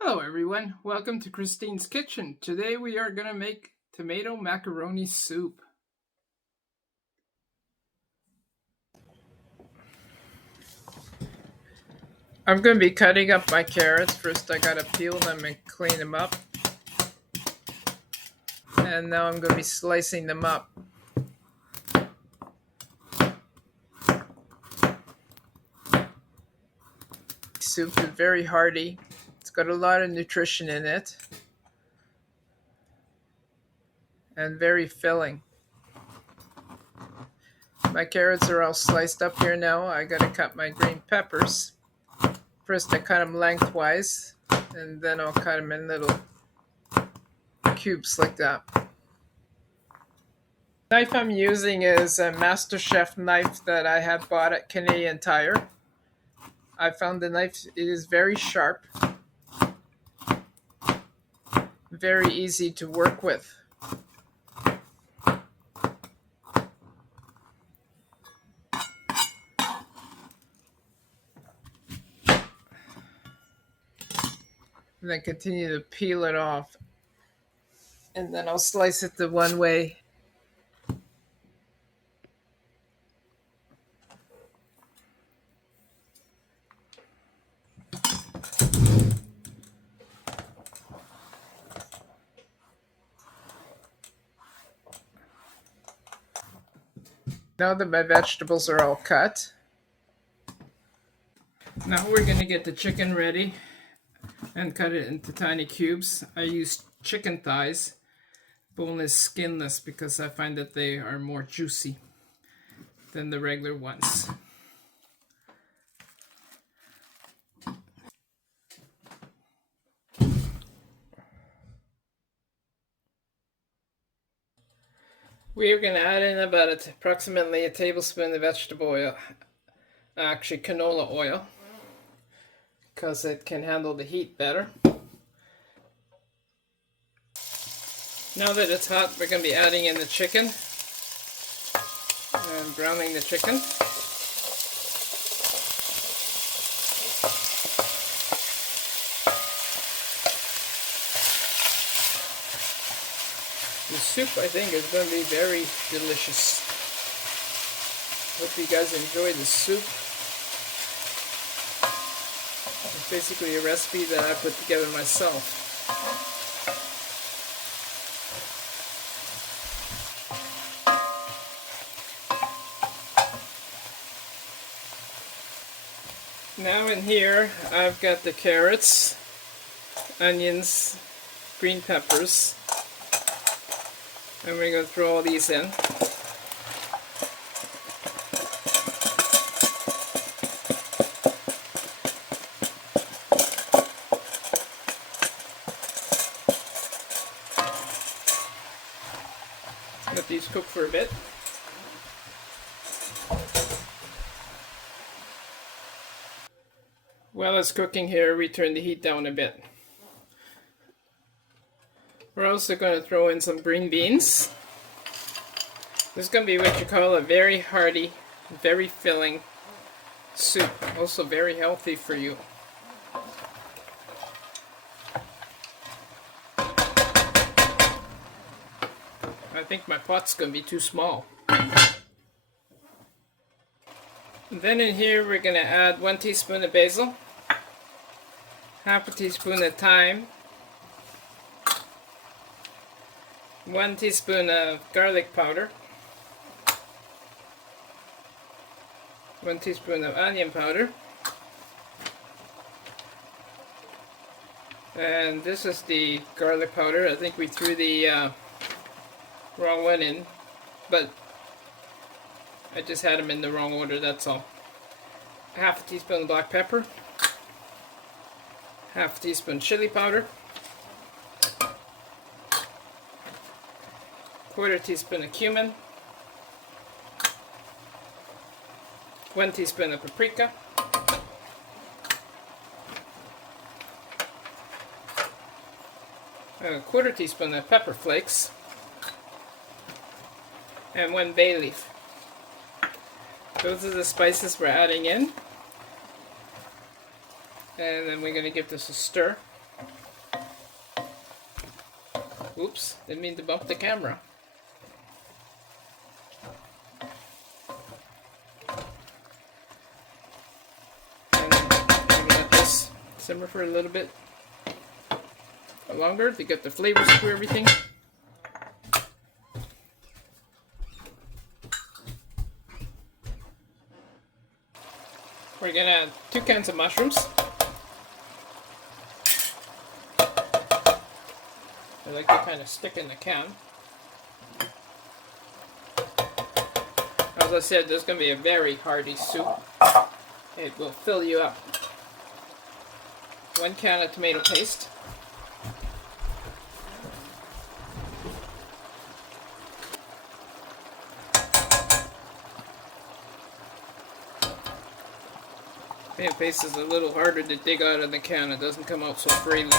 Hello everyone, welcome to Christine's Kitchen. Today we are going to make tomato macaroni soup. I'm going to be cutting up my carrots. First I got to peel them and clean them up. And now I'm going to be slicing them up. Soup is very hearty. It's got a lot of nutrition in it. And very filling. My carrots are all sliced up here now. I got to cut my green peppers. First I cut them lengthwise, and then I'll cut them in little cubes like that. The knife I'm using is a MasterChef knife that I had bought at Canadian Tire. I found the knife is very sharp, very easy to work with. And then continue to peel it off. And then I'll slice it the one way. Now that my vegetables are all cut, now we're going to get the chicken ready and cut it into tiny cubes. I use chicken thighs, boneless, skinless, because I find that they are more juicy than the regular ones. We are going to add in about approximately a tablespoon of vegetable oil, actually canola oil, because it can handle the heat better. Now that it's hot, we're going to be adding in the chicken and browning the chicken. The soup, I think, is going to be very delicious. Hope you guys enjoy the soup. It's basically a recipe that I put together myself. Now in here, I've got the carrots, onions, green peppers, and we're going to throw all these in. Let these cook for a bit. While it's cooking here, we turn the heat down a bit. We're also going to throw in some green beans. This is going to be what you call a very hearty, very filling soup. Also very healthy for you. I think my pot's going to be too small. And then in here we're going to add 1 teaspoon of basil, half a teaspoon of thyme, 1 teaspoon of garlic powder, 1 teaspoon of onion powder, and this is the garlic powder. I think we threw the wrong one in, but I just had them in the wrong order, that's all. Half a teaspoon of black pepper, half a teaspoon chili powder, quarter teaspoon of cumin, 1 teaspoon of paprika, a quarter teaspoon of pepper flakes, and 1 bay leaf. Those are the spices we're adding in. And then we're going to give this a stir. Oops, didn't mean to bump the camera. And I'm gonna let this simmer for a little bit longer to get the flavors through everything. We're gonna add 2 cans of mushrooms. I like to kind of stick in the can. As I said, this is going to be a very hearty soup. It will fill you up. 1 can of tomato paste. Tomato paste is a little harder to dig out of the can. It doesn't come out so freely.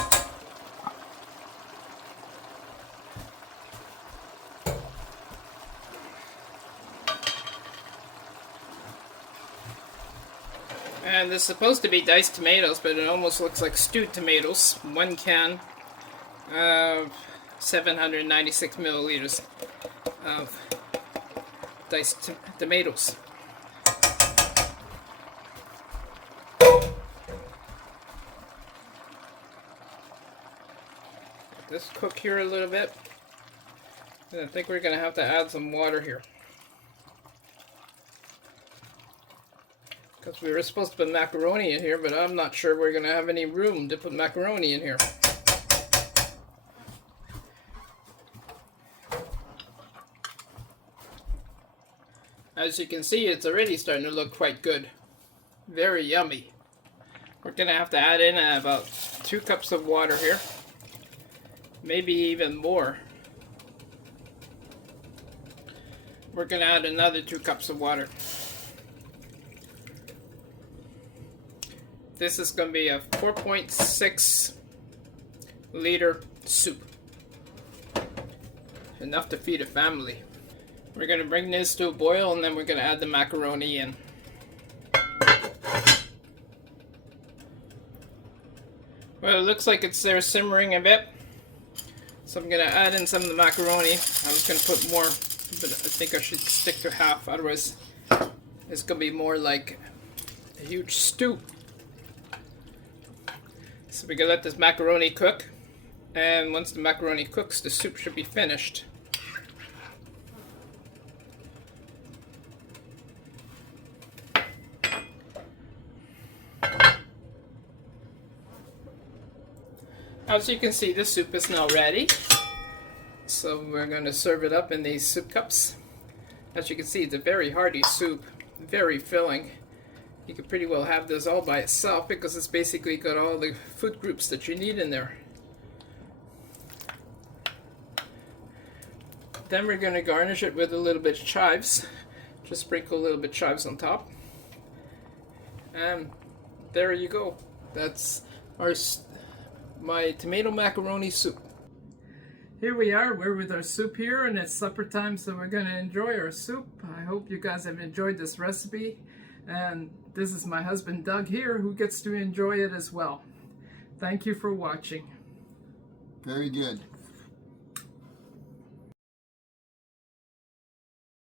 And this is supposed to be diced tomatoes, but it almost looks like stewed tomatoes. 1 can of 796 milliliters of diced tomatoes. Let this cook here a little bit. And I think we're going to have to add some water here. Because we were supposed to put macaroni in here, but I'm not sure we're going to have any room to put macaroni in here. As you can see, it's already starting to look quite good. Very yummy. We're going to have to add in about 2 cups of water here. Maybe even more. We're going to add another 2 cups of water. This is going to be a 4.6 liter soup. Enough to feed a family. We're going to bring this to a boil and then we're going to add the macaroni in. Well, it looks like it's there simmering a bit. So I'm going to add in some of the macaroni. I was going to put more, but I think I should stick to half. Otherwise, it's going to be more like a huge stew. So we're going to let this macaroni cook. And once the macaroni cooks, the soup should be finished. As you can see, the soup is now ready. So we're going to serve it up in these soup cups. As you can see, it's a very hearty soup, very filling. You could pretty well have this all by itself because it's basically got all the food groups that you need in there. Then we're going to garnish it with a little bit of chives. Just sprinkle a little bit of chives on top. And there you go. That's my tomato macaroni soup. Here we are, we're with our soup here, and it's supper time, so we're going to enjoy our soup. I hope you guys have enjoyed this recipe, and this is my husband Doug here who gets to enjoy it as well. Thank you for watching. Very good.